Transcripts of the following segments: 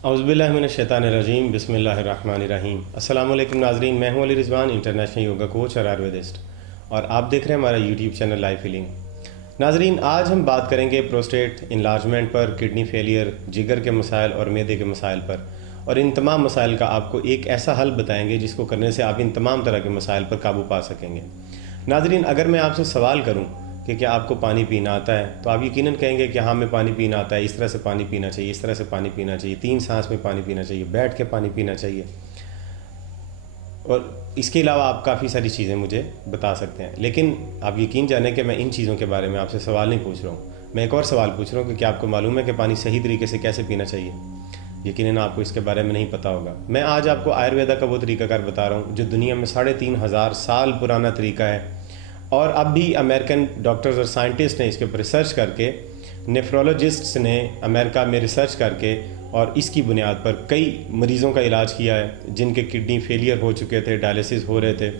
औज़ुबिल्लाहिमिनश्शैतानिर्रजीम बिस्मिल्लाहिर्रहमानिर्रहीम। अस्सलाम वालेकुम नाज़रीन, मैं हूं Ali Rizwan, international yoga coach और आयुर्वेदिस्ट, और आप देख रहे हैं हमारा यूट्यूब चैनल लाइफ हीलिंग। नाज़रीन, आज हम बात करेंगे प्रोस्टेट इनलार्जमेंट पर, किडनी फेलियर, जिगर के मसाइल और मैदे के मसाइल पर। और इन तमाम मसाइल का आपको एक ऐसा हल बताएंगे जिसको करने से आप इन तमाम तरह के मसाइल पर काबू पा सकेंगे। नाज़रीन, अगर मैं आपसे सवाल करूं कि क्या आपको पानी पीना आता है, तो आप यकीनन कहेंगे कि हाँ, मैं पानी पीना आता है, इस तरह से पानी पीना चाहिए, इस तरह से पानी पीना चाहिए, 3 सांस में पानी पीना चाहिए, बैठ के पानी पीना चाहिए। और इसके अलावा आप काफ़ी सारी चीज़ें मुझे बता सकते हैं। लेकिन आप यकीन जानें कि मैं इन चीज़ों के बारे में आपसे सवाल नहीं पूछ रहा हूँ। मैं एक और सवाल पूछ रहा हूँ कि क्या आपको मालूम है कि पानी सही तरीके से कैसे पीना चाहिए? यकीनन आपको इसके बारे में नहीं पता होगा। मैं आज आपको आयुर्वेदा का वो तरीकाकार बता रहा हूँ जो दुनिया में 3500 साल पुराना तरीका है, और अब भी अमेरिकन डॉक्टर्स और साइंटिस्ट ने इसके ऊपर रिसर्च करके, नेफ्रोलॉजिस्ट्स ने अमेरिका में रिसर्च करके और इसकी बुनियाद पर कई मरीज़ों का इलाज किया है जिनके किडनी फेलियर हो चुके थे, डायलिसिस हो रहे थे,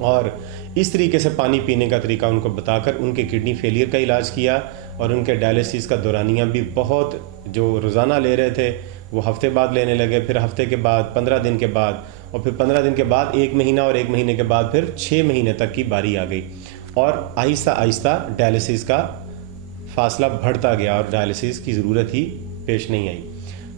और इस तरीके से पानी पीने का तरीका उनको बताकर उनके किडनी फेलियर का इलाज किया। और उनके डायलिसिस का दौरानिया भी बहुत, जो रोज़ाना ले रहे थे वो हफ्ते बाद लेने लगे, फिर हफ्ते के बाद 15 दिन के बाद, और फिर 15 दिन के बाद 1 महीना, और 1 महीने के बाद फिर 6 महीने तक की बारी आ गई। और आहिस्ता आहिस्ता डायलिसिस का फासला बढ़ता गया और डायलिसिस की ज़रूरत ही पेश नहीं आई।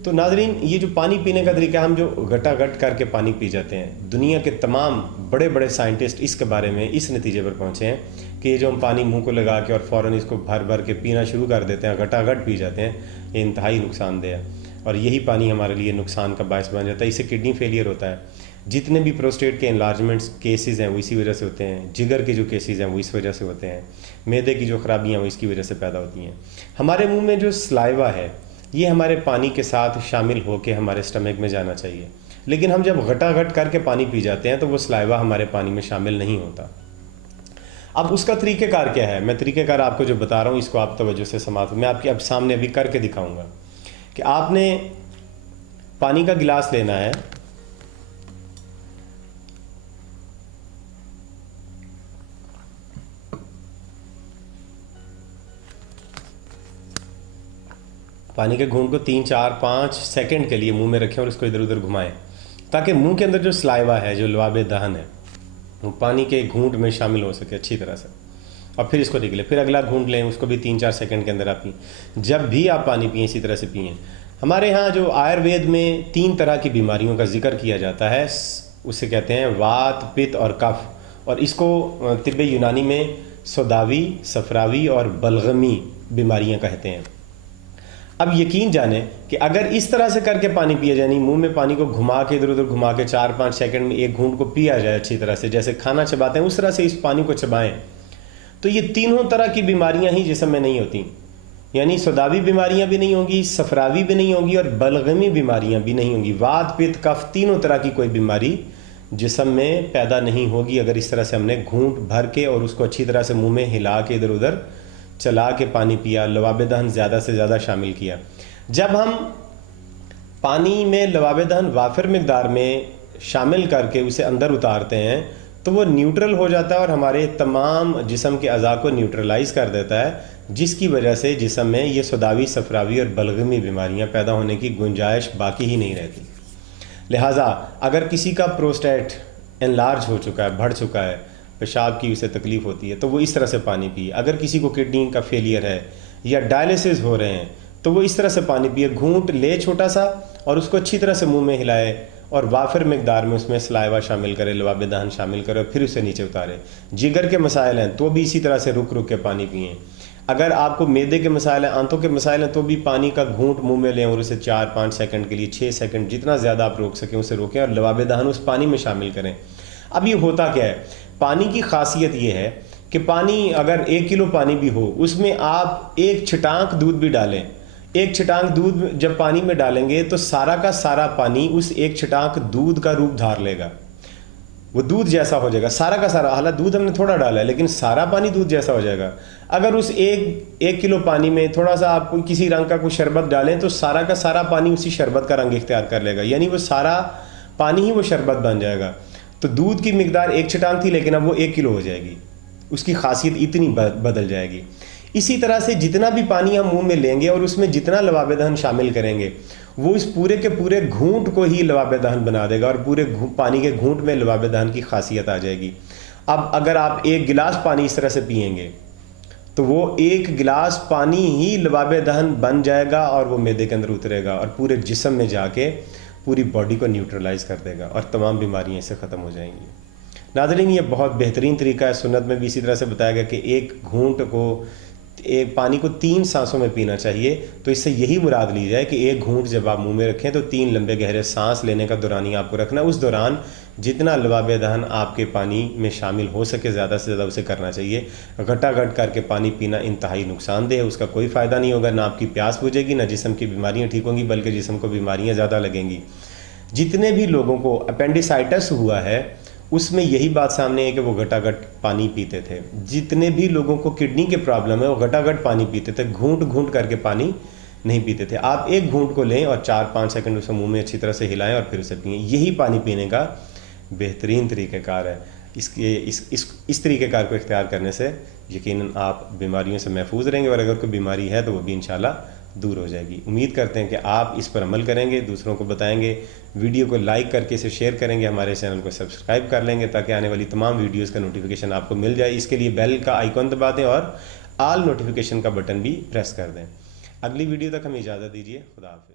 तो नाज़रीन, ये जो पानी पीने का तरीका, हम जो घटाघट करके पानी पी जाते हैं, दुनिया के तमाम बड़े बड़े साइंटिस्ट इसके बारे में इस नतीजे पर पहुँचे हैं कि ये जो हम पानी मुंह को लगा के और फ़ौरन इसको भर भर के पीना शुरू कर देते हैं, घटाघट पी जाते हैं, ये इंतहाई नुकसानदेह है। और यही पानी हमारे लिए नुकसान का बायस बन जाता है। इससे किडनी फेलियर होता है। जितने भी प्रोस्टेट के इनलार्जमेंट्स केसेस हैं वो इसी वजह से होते हैं। जिगर के जो केसेस हैं वो इस वजह से होते हैं। मैदे की जो खराबियाँ वो इसकी वजह से पैदा होती हैं। हमारे मुंह में जो सलाइवा है ये हमारे पानी के साथ शामिल होकर हमारे स्टमक में जाना चाहिए, लेकिन हम जब घटाघट करके पानी पी जाते हैं तो वो सलाइवा हमारे पानी में शामिल नहीं होता। अब उसका तरीक़ेकार क्या है? मैं तरीक़ेकार आपको जो बता रहा हूँ इसको आप तवज्जो से समात, मैं आपके अब सामने अभी करके दिखाऊंगा कि आपने पानी का गिलास लेना है, पानी के घूंट को 3, 4, 5 सेकंड के लिए मुंह में रखें और इसको इधर उधर घुमाएं, ताकि मुंह के अंदर जो सलाइवा है, जो लवाब दहन है, वो पानी के घूंट में शामिल हो सके अच्छी तरह से। और फिर इसको निकले, फिर अगला घूंट लें, उसको भी 3, 4 सेकंड के अंदर आप पिए। जब भी आप पानी पिए इसी तरह से पिए। हमारे यहाँ जो आयुर्वेद में 3 तरह की बीमारियों का जिक्र किया जाता है, उसे कहते हैं वात, पित्त और कफ, और इसको तिब्बे यूनानी में सौदावी, सफरावी और बलगमी बीमारियाँ कहते हैं। अब यकीन जाने कि अगर इस तरह से करके पानी पिया जाए, मुंह में पानी को घुमा के इधर उधर घुमा के 4-5 सेकंड में एक घूंट को पिया जाए अच्छी तरह से, जैसे खाना चबाते हैं उस तरह से इस पानी को चबाएं, तो ये तीनों तरह की बीमारियां ही जिस्म में नहीं होती। यानी सौदावी बीमारियां भी नहीं होंगी, सफरावी भी नहीं होंगी, और बलगमी बीमारियां भी नहीं होंगी। वात, पित्त, कफ, तीनों तरह की कोई बीमारी जिस्म में पैदा नहीं होगी अगर इस तरह से हमने घूंट भर के और उसको अच्छी तरह से मुंह में हिला के इधर उधर चला के पानी पिया, लवाब दहन ज़्यादा से ज़्यादा शामिल किया। जब हम पानी में लवाब दहन वाफिर मिकदार में शामिल करके उसे अंदर उतारते हैं तो वो न्यूट्रल हो जाता है और हमारे तमाम जिस्म के अज़ा को न्यूट्रलाइज कर देता है, जिसकी वजह से जिस्म में ये सौदावी, सफरावी और बलगमी बीमारियां पैदा होने की गुंजाइश बाकी ही नहीं रहती। लिहाजा अगर किसी का प्रोस्टेट एनलार्ज हो चुका है, बढ़ चुका है, पेशाब की उसे तकलीफ़ होती है, तो वो इस तरह से पानी पिए। अगर किसी को किडनी का फेलियर है या डायलिसिस हो रहे हैं तो वो इस तरह से पानी पिए। घूंट ले छोटा सा और उसको अच्छी तरह से मुंह में हिलाए और वाफिर मिकदार में उसमें सलाइवा शामिल करे, लवाब दहन शामिल करे, और फिर उसे नीचे उतारे। जिगर के मसाइल हैं तो भी इसी तरह से रुक रुक के पानी पिए। अगर आपको मैदे के मसाइल हैं, आंतों के मसाइल हैं, तो भी पानी का घूंट मुंह में लें और उसे 4-5 सेकंड के लिए, 6 सेकंड, जितना ज़्यादा आप रोक सकें उसे रोकें और लवाब दहन उस पानी में शामिल करें। अब ये होता क्या है? पानी की खासियत ये है कि पानी अगर 1 किलो पानी भी हो उसमें आप 1 छिटांक दूध भी डालें, 1 छिटांक दूध जब पानी में डालेंगे तो सारा का सारा पानी उस 1 छिटांक दूध का रूप धार लेगा। वो दूध जैसा हो जाएगा सारा का सारा। हालांकि दूध हमने थोड़ा डाला है लेकिन सारा पानी दूध जैसा हो जाएगा। अगर उस एक किलो पानी में थोड़ा सा आप किसी रंग का कोई शरबत डालें तो सारा का सारा पानी उसी शरबत का रंग इख्तियार कर लेगा, यानी वो सारा पानी ही वो शरबत बन जाएगा। तो दूध की मिकदार 1 छिटांक थी लेकिन अब वो 1 किलो हो जाएगी। उसकी खासियत इतनी बदल जाएगी। इसी तरह से जितना भी पानी हम मुंह में लेंगे और उसमें जितना लवाब दहन शामिल करेंगे वो इस पूरे के पूरे घूंट को ही लवाब दहन बना देगा और पूरे पानी के घूंट में लवाब दहन की खासियत आ जाएगी। अब अगर आप एक गिलास पानी इस तरह से पिएंगे तो वो एक गिलास पानी ही लवाब दहन बन जाएगा और वो मैदे के अंदर उतरेगा और पूरे जिस्म में जाके पूरी बॉडी को न्यूट्रलाइज कर देगा और तमाम बीमारियां इससे ख़त्म हो जाएंगी। नाज़रीन, ये बहुत बेहतरीन तरीका है। सुन्नत में भी इसी तरह से बताया गया कि एक घूंट को, एक पानी को 3 सांसों में पीना चाहिए। तो इससे यही मुराद ली जाए कि एक घूंट जब आप मुंह में रखें तो 3 लंबे गहरे सांस लेने का दौरान ही आपको रखना। उस दौरान जितना लवाब दहन आपके पानी में शामिल हो सके ज़्यादा से ज़्यादा उसे करना चाहिए। घटाघट करके पानी पीना इंतहाई नुकसानदेह है, उसका कोई फ़ायदा नहीं होगा। ना आपकी प्यास बुझेगी, ना जिस्म की बीमारियाँ ठीक होंगी, बल्कि जिस्म को बीमारियाँ ज़्यादा लगेंगी। जितने भी लोगों को अपेंडिसाइटिस हुआ है उसमें यही बात सामने है कि वो घटाघट पानी पीते थे। जितने भी लोगों को किडनी के प्रॉब्लम है वो घटाघट पानी पीते थे, घूंट घूंट करके पानी नहीं पीते थे। आप एक घूंट को लें और 4-5 सेकंड उसे मुंह में अच्छी तरह से हिलाएं और फिर उसे पिएं। यही पानी पीने का बेहतरीन तरीक़ेकार है। इस तरीक़ेकार को इख्तियार करने से यकीनन आप बीमारियों से महफूज रहेंगे और अगर कोई बीमारी है तो वो भी इंशाल्लाह दूर हो जाएगी। उम्मीद करते हैं कि आप इस पर अमल करेंगे, दूसरों को बताएंगे, वीडियो को लाइक करके इसे शेयर करेंगे, हमारे चैनल को सब्सक्राइब कर लेंगे ताकि आने वाली तमाम वीडियोस का नोटिफिकेशन आपको मिल जाए। इसके लिए बेल का आइकॉन दबा दें और ऑल नोटिफिकेशन का बटन भी प्रेस कर दें। अगली वीडियो तक हमें इजाज़त दीजिए। खुदा हाफिज़।